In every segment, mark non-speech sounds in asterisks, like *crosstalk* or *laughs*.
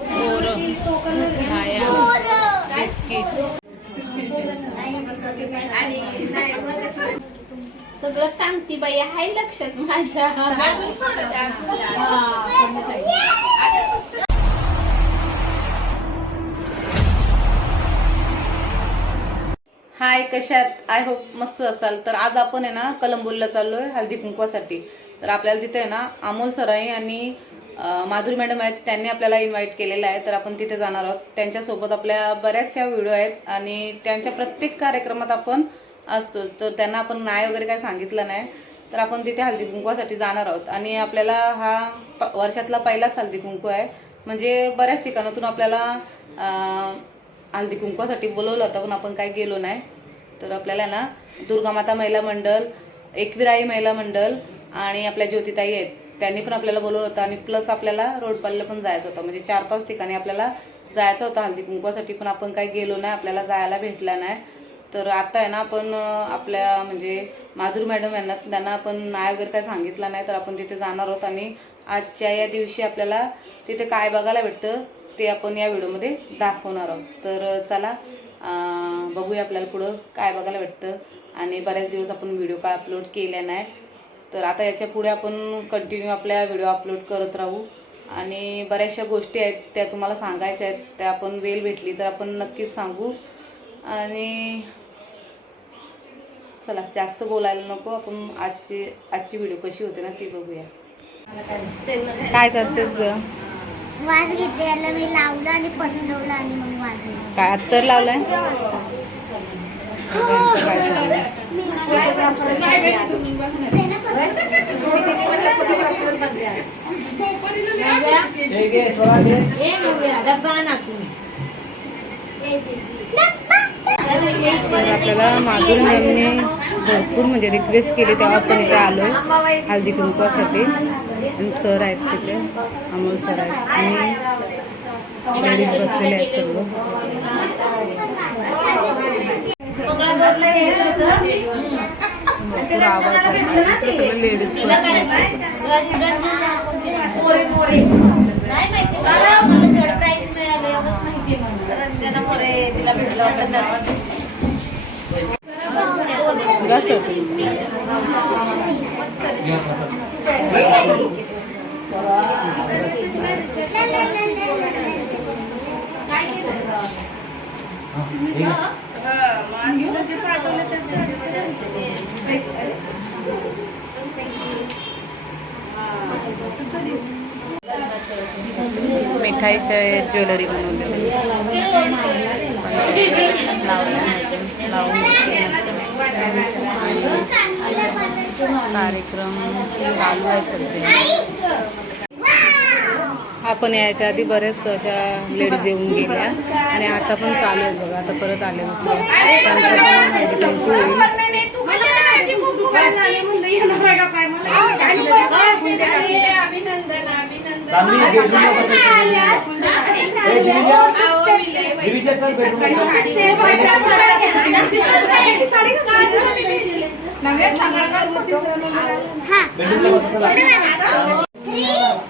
बोरं खाया बिस्किट सगळं सांगती बाई हाय लक्षात माझ्या. हाय कशात आय होप मस्त असाल. तर आज आपण आहे ना कलंबोलला चाललोय हळदी कुंकवासाठी. तर आपल्याला तिथे आहे ना अमोल सराई आणि माधुरी मॅडम आहेत त्यांनी आपल्याला इन्व्हाइट केलेलं आहे. तर आपण तिथे जाणार आहोत. त्यांच्यासोबत आपल्या बऱ्याचशा व्हिडिओ आहेत आणि त्यांच्या प्रत्येक कार्यक्रमात आपण असतो तर त्यांना आपण नाही वगैरे काय सांगितलं नाही. तर आपण तिथे हळदी कुंकवासाठी जाणार आहोत. आणि आपल्याला हा प- वर्षातला पहिलाच हळदी कुंकू आहे. म्हणजे बऱ्याच ठिकाणातून आपल्याला अं, हळदी कुंकवासाठी बोलवलं होतं पण आपण काही गेलो नाही. तर आपल्याला ना दुर्गामाता महिला मंडळ एकविराई महिला मंडळ आणि आपल्या ज्योतिताई आहेत त्यांनी पण आपल्याला बोलवलं होतं आणि प्लस आपल्याला रोडपाल्याला पण जायचं होतं. म्हणजे चार पाच ठिकाणी आपल्याला जायचं होतं हळदी कुंकवासाठी पण आपण काही गेलो नाही आपल्याला जायला भेटला नाही. तर आता आहे ना आपण आपल्या म्हणजे माधुर मॅडम यांना त्यांना आपण नाही वगैरे काय सांगितलं नाही तर आपण तिथे जाणार आहोत आणि आजच्या या दिवशी आपल्याला तिथे काय बघायला भेटतं ते आपण या व्हिडिओमध्ये दाखवणार आहोत. तर चला बघूया आपल्याला पुढं काय बघायला भेटतं. आणि बऱ्याच दिवस आपण व्हिडिओ काय अपलोड केल्या नाही तर आता याच्यापुढे आपण कंटिन्यू आपल्या व्हिडिओ अपलोड करत राहू. आणि बऱ्याचशा गोष्टी आहेत त्या तुम्हाला सांगायच्या आहेत त्या आपण वेल भेटली तर आपण नक्कीच सांगू. आणि चला जास्त बोलायला नको. आपण आजची आजची व्हिडिओ कशी होते ना ती बघूया. काय करतेस ग? वाज घेतलेला मी लावलं आणि पसरवलं आणि मग वाजवलं काय अत्तर लावलाय त्यांचं काय चाललंय? तर आपल्याला माधुरी मॅमने भरपूर म्हणजे रिक्वेस्ट केली तेव्हा आपण इथे आलो हळदी कुंकवासाठी आणि सर आहेत तिथे अमोल सर आहेत. आणि लेडीज बसलेले आहेत सर्व. भरपूर आवाज आहे इथे सगळे लेडीज बसले मिठाईच्या ज्वेलरी बनवलेली. कार्यक्रम चालू आहे सध्या. आपण यायच्या आधी बरेच अशा लेडीज येऊन गेल्या आणि आता पण चालू आहे बघा आता परत आले दुसरे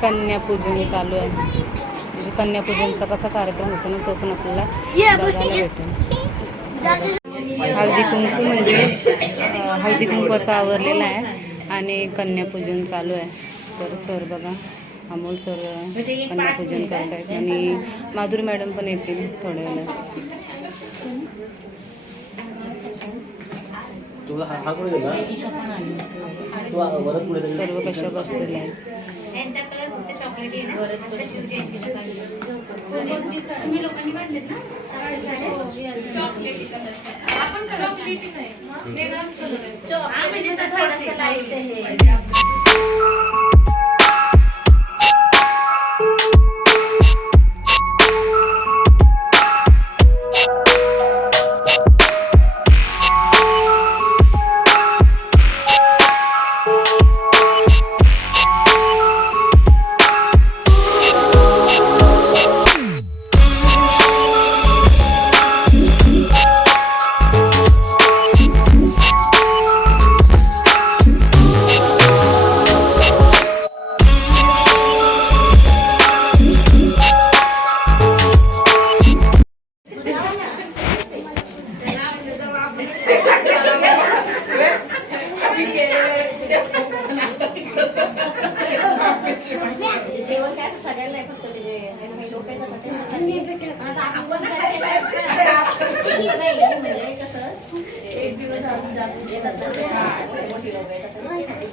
कन्यापूजन चालू आहे. म्हणजे कन्यापूजनचा कसा कार्यक्रम होतो ना तो पण आपल्याला भेटेल. हळदी कुंकू म्हणजे हळदी कुंकवाचं आवरलेलं आहे आणि कन्यापूजन चालू आहे. तर सर बघा अमोल सर कन्यापूजन करत आहेत आणि माधुरी मॅडम पण येतील थोड्या वेळात सर्व कशा बसलेल्या आहेत.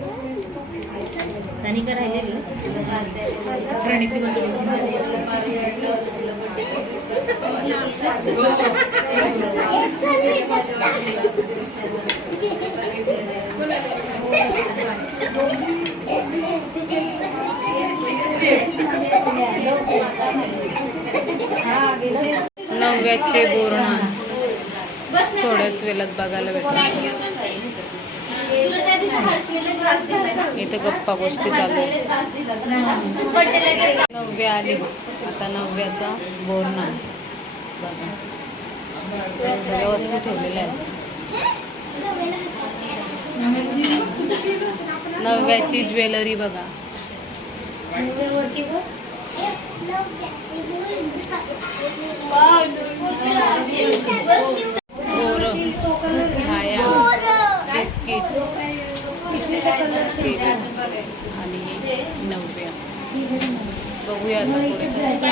वगैरे येतात ना. आता काला काला ते वाढवलं. रात्री पाळते, ती किती दिवस. आई त्याची family आहे. पप्पा तर शेवटी बिरो लोकांची पोरं मला किती हे बघ मला ते खायला हे बघ ना हे बघ ना काय आवड पाणी नाही ए, छबी. फॅन का बंद केलं? फॅन पण बंद ओ, ताई, fan लावा. फॅन केली नवव्याचे बोरण थोड्याच वेळात बघायला भेटणार इथं गप्पा गोष्टी चालू नवव्या आली. आता नवव्याचा बोरणा बघा. सगळ्या वस्तू ठेवलेल्या आहेत नवव्याची ज्वेलरी बघा. बोर खाया बिस्किट. केक आणि नवव्या बघूया आता पुढे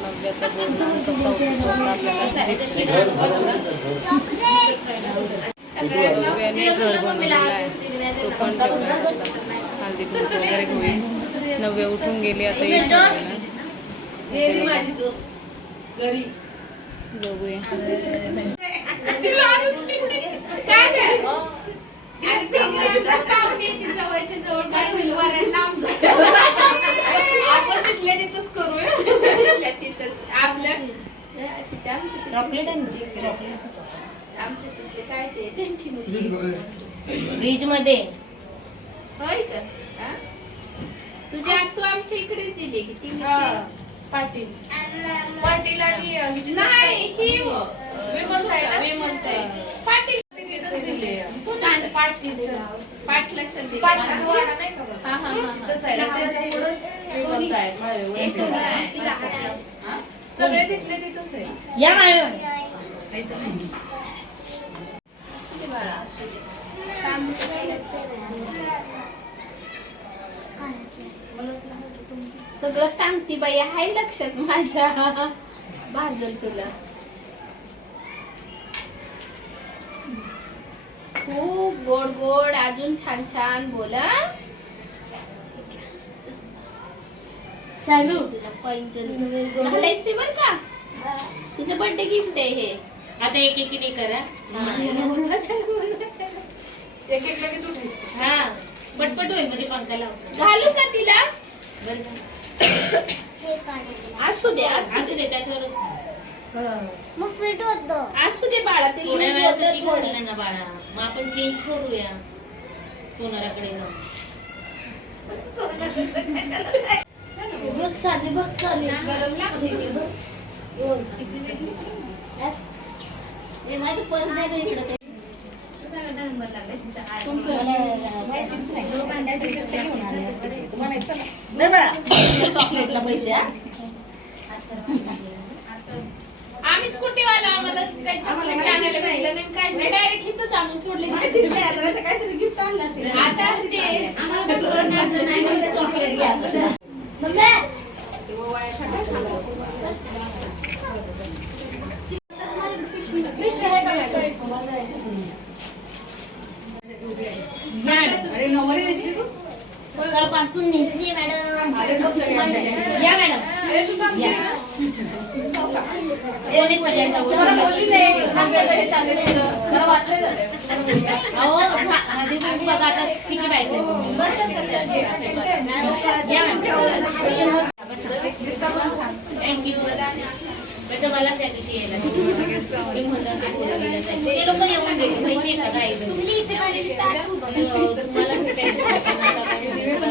नवव्याचा बोरण कसा होतो तो आपल्याला दिसतोय. नवव्याने घर बनवलेलं आहे तो पण ठेवला आहे असा. हळदी कुंकू वगैरे घेऊन नवव्या उठून गेली आता येत बघूया *laughs* आपण तिथल्या तिथंच करूया. तिथल्या तिथंच. आपल्या तिथे आमच्या तिथे. आमच्या तिथले काय ते त्यांची मुलगी. फ्रीजमध्ये. होय का? तुझी आत तू आमच्या इकडेच दिली की ती पाटील. पाटील आणि नाही ही व, अं, विमलताई. पाटील. हा हा हा हा. सगळे तिथले तिथंच आहे. या माझ्या असू दे बाळा. असू दे काम सगळं सांगती बाई. हाय लक्षात माझ्या. भाजल तुला. खूप गोड गोड अजून छान छान. बोला. शानू. तुला पैंजण. घालायचे बर का? तुझं बर्थडे गिफ्ट आहे हे. आता एक एकीने करा. *laughs* एक एक लगेच उठायचं हा. पटपट होईल म्हणजे पंखाला घालू का तिला? बरं *coughs* असू दे असू दे. त्याच्यावर मग फिट होतो असू दे बाळा ते थोड्या लूज वेळासाठी होतं घडलं ना बाळा. मग आपण चेंज करूया. सोनाराकडे जाऊन बघ चालली बघ चालली. गरम लागते. हे माझं पर्स नाही. का इकडं चॉकलेटला पैसे हा? स्कूटीवाला आम्हाला काही चॉकलेट आणायला भेटलं नाही. काय नाही डायरेक्ट इथंच आणून सोडले आता ते. आम्हाला भेटलं नाही चॉकलेट घ्या सकाळपासून नेसली मॅडम. या मॅडम. मला त्या दिवशी यायला ते लोक येऊन गेले तुम्हाला भेटायचं झालं? तुम्ही काय काय करायचं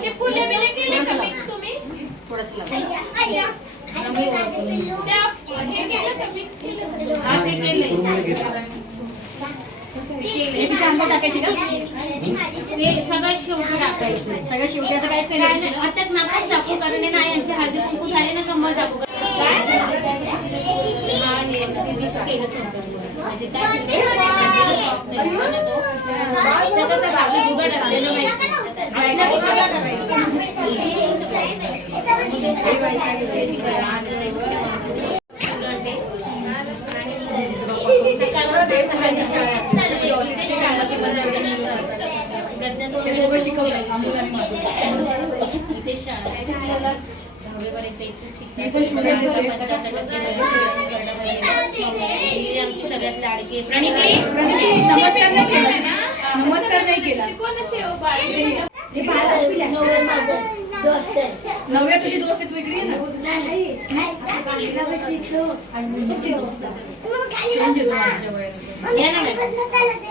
ते फुले बिले केले का मिक्स तुम्ही त्या हे केलं का मिक्स केलं का? हा ते सगळं शेवटी टाकायचं शेवटी आता काय नाही आता नाकाच टाकू कारण आहे ना यांची हळदी कुंकू झाली ना कमल टाकू हे ते मी केलं होतं. म्हणजे त्या ते कसं आपलं जुगाड असलेलं माहिती. असल्यावर सगळं इथे शाळा दहावीपर्यंत इथे आमची सगळ्यात लाडकी प्रणिती? नमस्कार नाही केला. नमस्कार नाही केला. कोणाचे हो नव्या तुझी दोस्त ये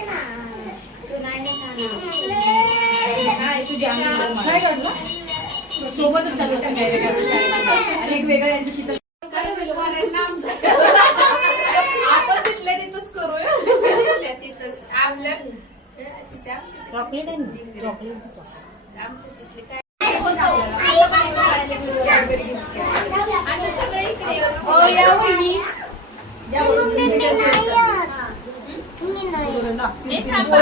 ना? काय काढलं सोबतच चालू असतं वेगवेगळ्या शाळेत आणि एक वेगळं यांचं चित्र आपण तिथल्या तिथंच करूया? तिथल्या तिथंच? आपल्या तिथे आमच्या चॉकलेट आहे ना? चॉकलेट आमच्या तिथले काय? आता सगळं इकडे येऊन- हो? या वहिनी हे थांबा.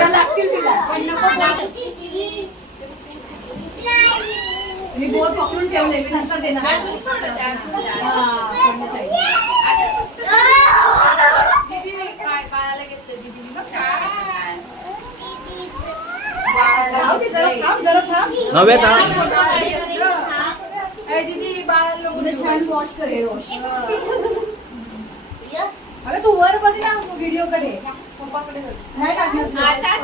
मी बोल पकडून ठेवले मी नंतर देणार अजून थोडं द्या, अजून द्या. हा, थंड साईड. आता फक्त दीदीने काय बाळाला घेतलं दीदीने बघ काय राहू दे, जरा थांब, जरा थांब. नव्या थांब ए, दीदी बाळाला उद्या छान वॉश कर वॉश अरे तू वर बघ ना व्हिडिओ कडे. पप्पाकडे बघ. नाही टाकणार आता